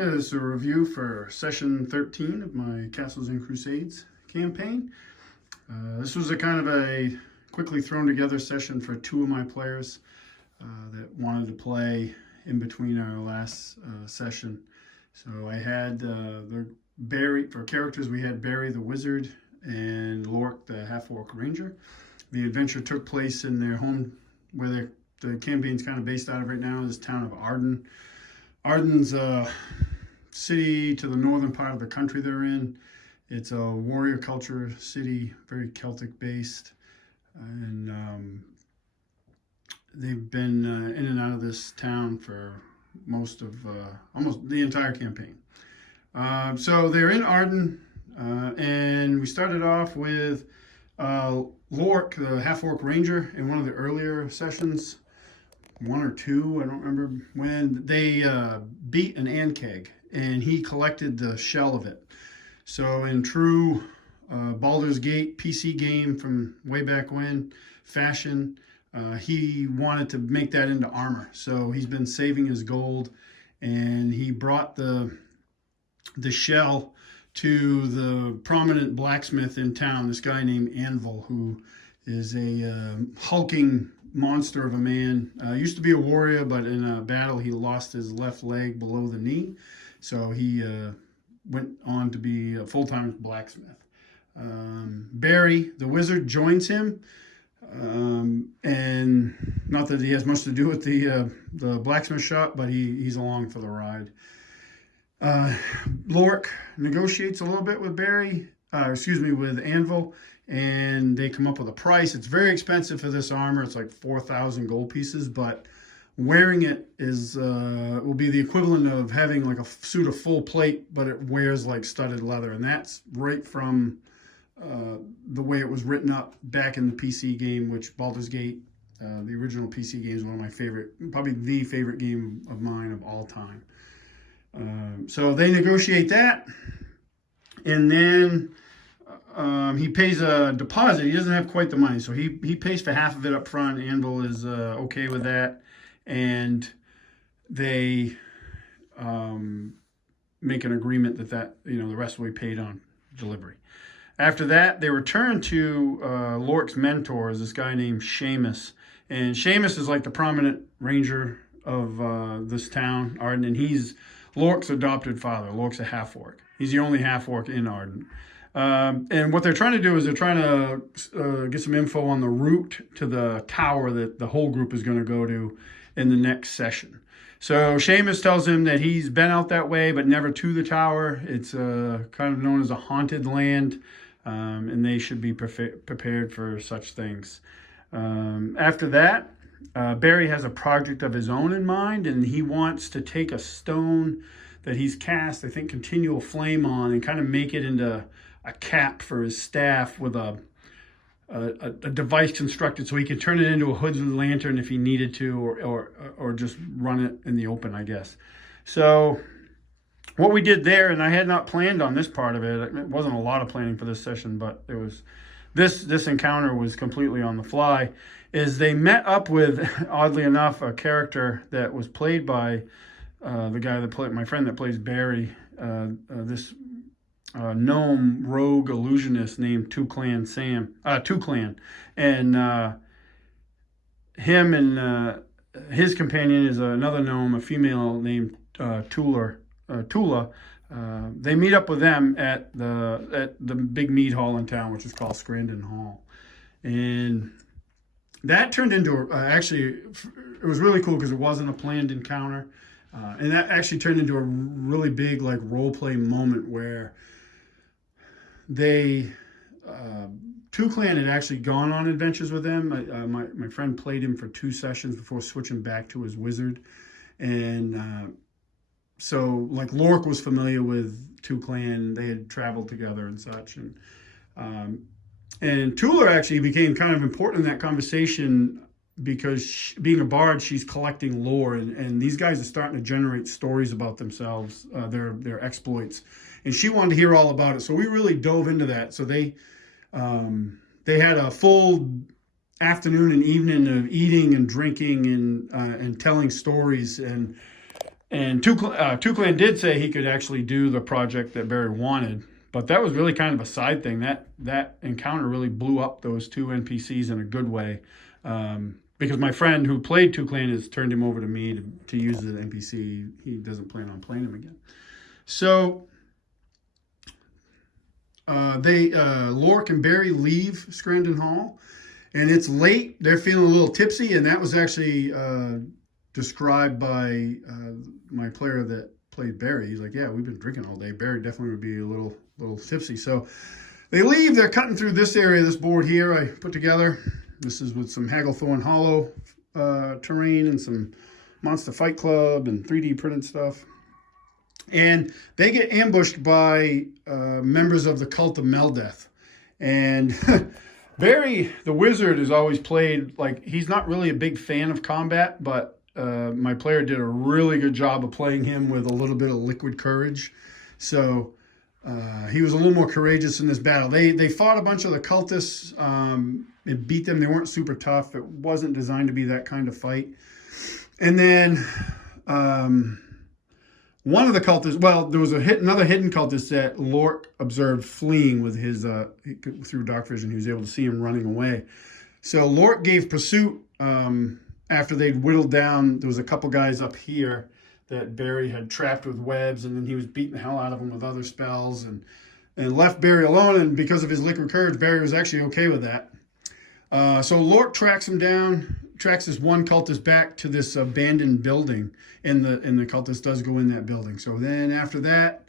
This is a review for session 13 of my Castles and Crusades campaign. This was a kind of a quickly thrown together session for two of my players that wanted to play in between our last session. So I had the Barry, for characters we had Barry the Wizard and Lork the Half-Orc Ranger. The adventure took place in their home, where the campaign's kind of based out of right now, this town of Arden. Arden's a city to the northern part of the country they're in. It's a warrior culture city, very Celtic based, and they've been in and out of this town for most of almost the entire campaign. So they're in Arden, and we started off with Lork, the Half-Orc Ranger, in one of the earlier sessions. One or two, I don't remember when, they beat an ant keg and he collected the shell of it. So in true Baldur's Gate PC game from way back when fashion, he wanted to make that into armor. So he's been saving his gold, and he brought the shell to the prominent blacksmith in town, this guy named Anvil, who is a hulking monster of a man. Used to be a warrior, but in a battle he lost his left leg below the knee, so he went on to be a full-time blacksmith. Barry the Wizard joins him, and not that he has much to do with the blacksmith shop, but he's along for the ride. Lork negotiates a little bit with with Anvil, and they come up with a price. It's very expensive for this armor. It's like 4,000 gold pieces, but wearing it is will be the equivalent of having like a suit of full plate, but it wears like studded leather, and that's right from the way it was written up back in the PC game, which Baldur's Gate, the original PC game, is one of my favorite, probably the favorite game of mine of all time. So they negotiate that, and then he pays a deposit. He doesn't have quite the money, so he pays for half of it up front. Anvil is okay with that, and they make an agreement that the rest will be paid on delivery. After that, they return to Lork's mentors, this guy named Seamus, and Seamus is like the prominent ranger of this town, Arden, and he's Lork's adopted father. Lork's a half-orc. He's the only half-orc in Arden. And what they're trying to do is they're trying to get some info on the route to the tower that the whole group is going to go to in the next session. So Seamus tells him that he's been out that way, but never to the tower. It's kind of known as a haunted land, and they should be prepared for such things. After that, Barry has a project of his own in mind, and he wants to take a stone that he's cast, I think, continual flame on, and kind of make it into a cap for his staff with a device constructed so he can turn it into a hooded lantern if he needed to, or just run it in the open, I guess. So what we did there, and I had not planned on this part of it. It wasn't a lot of planning for this session, but it was this encounter was completely on the fly. Is they met up with, oddly enough, a character that was played by the guy that played, my friend that plays Barry, this gnome rogue illusionist named Two-Clan, and him and his companion is another gnome, a female named Tula. They meet up with them at the big mead hall in town, which is called Scrandon Hall, and that turned into actually, it was really cool because it wasn't a planned encounter, and that actually turned into a really big like role play moment where they Two-Clan had actually gone on adventures with them. My friend played him for 2 sessions before switching back to his wizard, and so like Lork was familiar with Two-Clan. They had traveled together and such, and Tula actually became kind of important in that conversation because being a bard, she's collecting lore, and these guys are starting to generate stories about themselves, their exploits, and she wanted to hear all about it. So we really dove into that. So they had a full afternoon and evening of eating and drinking and telling stories, and And Two-Clan did say he could actually do the project that Barry wanted, but that was really kind of a side thing. That encounter really blew up those two NPCs in a good way, because my friend who played Two-Clan has turned him over to me to use as an NPC. He doesn't plan on playing him again. So Lork and Barry leave Scranton Hall, and it's late. They're feeling a little tipsy, and that was actually described by my player that played Barry. He's like, yeah, we've been drinking all day. Barry definitely would be a little tipsy. So they leave. They're cutting through this area, this board here I put together. This is with some Hagglethorn Hollow terrain and some Monster Fight Club and 3D printed stuff. And they get ambushed by members of the Cult of Meldeth. And Barry, the wizard, has always played, like, he's not really a big fan of combat, but my player did a really good job of playing him with a little bit of liquid courage. So he was a little more courageous in this battle. They fought a bunch of the cultists and beat them. They weren't super tough. It wasn't designed to be that kind of fight. And then one of the cultists, well, there was another hidden cultist that Lork observed fleeing with his, through dark vision. He was able to see him running away. So Lork gave pursuit after they'd whittled down. There was a couple guys up here that Barry had trapped with webs, and then he was beating the hell out of them with other spells and left Barry alone. And because of his liquid courage, Barry was actually okay with that. So Lork tracks him down, tracks this one cultist back to this abandoned building, and the cultist does go in that building. So then after that,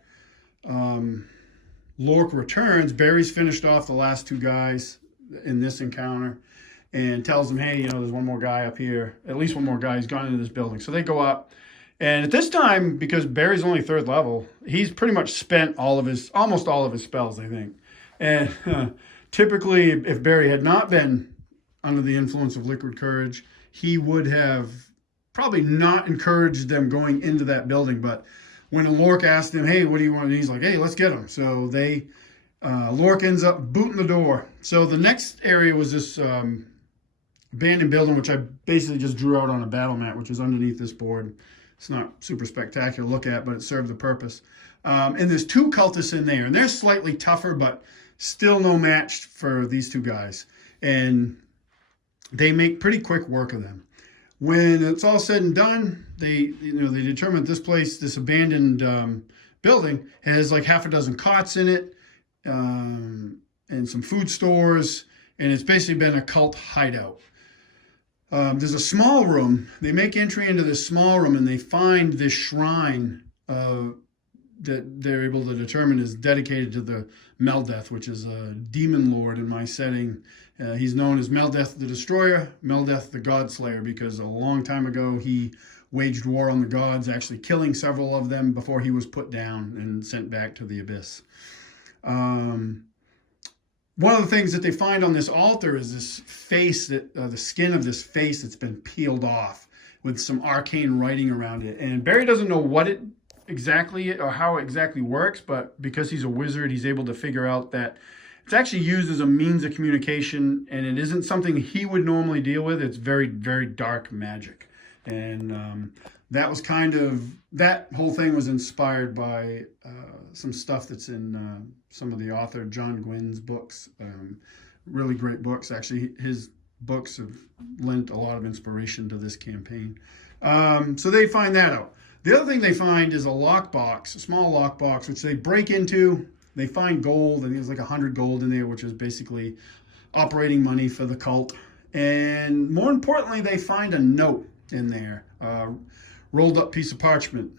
Lork returns. Barry's finished off the last two guys in this encounter and tells them, hey, there's one more guy up here. At least one more guy. He's gone into this building. So they go up. And at this time, because Barry's only 3rd level, he's pretty much spent almost all of his spells, I think. And typically, if Barry had not been under the influence of liquid courage, he would have probably not encouraged them going into that building. But when Lork asked him, hey, what do you want? And he's like, hey, let's get him. So Lork ends up booting the door. So the next area was this abandoned building, which I basically just drew out on a battle mat, which is underneath this board. It's not super spectacular to look at, but it served the purpose. And there's two cultists in there, and they're slightly tougher, but still no match for these two guys. And they make pretty quick work of them. When it's all said and done, they determine this place, this abandoned building, has like half a dozen cots in it, and some food stores, and it's basically been a cult hideout. There's a small room. They make entry into this small room, and they find this shrine that they're able to determine is dedicated to the Meldeth, which is a demon lord in my setting. He's known as Meldeth the Destroyer, Meldeth the Godslayer, because a long time ago he waged war on the gods, actually killing several of them before he was put down and sent back to the abyss. One of the things that they find on this altar is this face, the skin of this face that's been peeled off with some arcane writing around it. And Barry doesn't know what it exactly or how it exactly works, but because he's a wizard, he's able to figure out that it's actually used as a means of communication, and it isn't something he would normally deal with. It's very, very dark magic. And that whole thing was inspired by some stuff that's in some of the author John Gwynn's books. Really great books. Actually, his books have lent a lot of inspiration to this campaign. So they find that out. The other thing they find is a lockbox, a small lockbox, which they break into. They find gold. I think there's like 100 gold in there, which is basically operating money for the cult. And more importantly, they find a note in there, rolled up piece of parchment.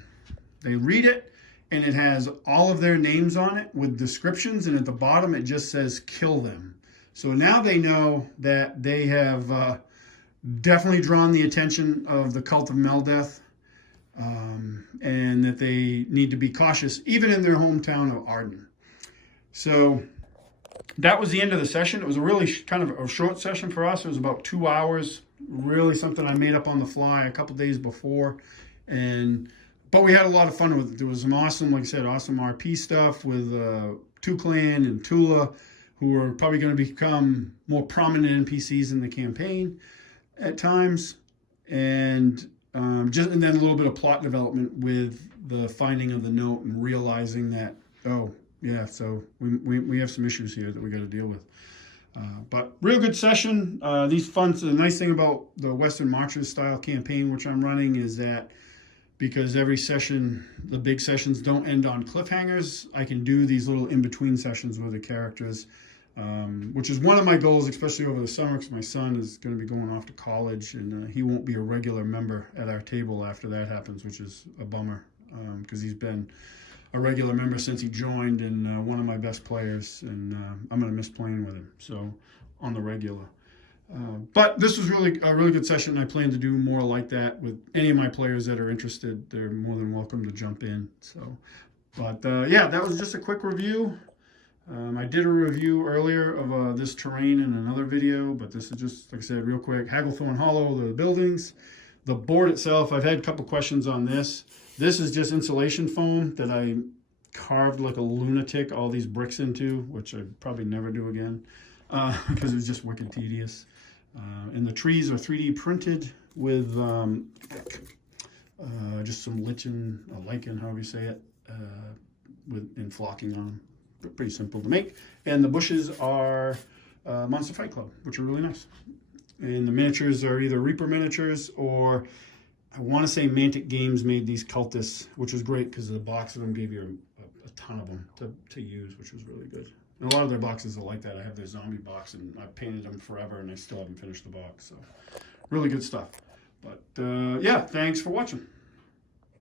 They read it, and it has all of their names on it with descriptions, and at the bottom it just says kill them. So now they know that they have definitely drawn the attention of the Cult of Meldeth, and that they need to be cautious even in their hometown of Arden. So that was the end of the session. It was a really kind of a short session for us. It was about 2 hours, really something I made up on the fly a couple days before. But we had a lot of fun with it. There was some awesome, like I said, awesome RP stuff with Two-Clan and Tula, who are probably going to become more prominent NPCs in the campaign at times. And and then a little bit of plot development with the finding of the note and realizing that, oh, yeah, so we have some issues here that we got to deal with. But real good session. These funds, the nice thing about the Western Marches style campaign, which I'm running, is that because every session, the big sessions don't end on cliffhangers, I can do these little in-between sessions with the characters, which is one of my goals, especially over the summer, because my son is going to be going off to college, and he won't be a regular member at our table after that happens, which is a bummer, because he's been a regular member since he joined, and one of my best players, and I'm going to miss playing with him, so on the regular. But this was really a really good session. I plan to do more like that with any of my players that are interested. They're more than welcome to jump in. So, but yeah, that was just a quick review. I did a review earlier of this terrain in another video, but this is just, like I said, real quick. Hagglethorn Hollow, the buildings. The board itself, I've had a couple questions on this. This is just insulation foam that I carved like a lunatic all these bricks into, which I probably never do again because it was just wicked tedious. And the trees are 3D printed with just some lichen, however you say it, and flocking on them. Pretty simple to make. And the bushes are Monster Fight Club, which are really nice. And the miniatures are either Reaper miniatures or I want to say Mantic Games made these cultists, which was great because the box of them gave you a ton of them to use, which was really good. And a lot of their boxes are like that. I have their zombie box, and I've painted them forever, and I still haven't finished the box. So really good stuff. But yeah, thanks for watching.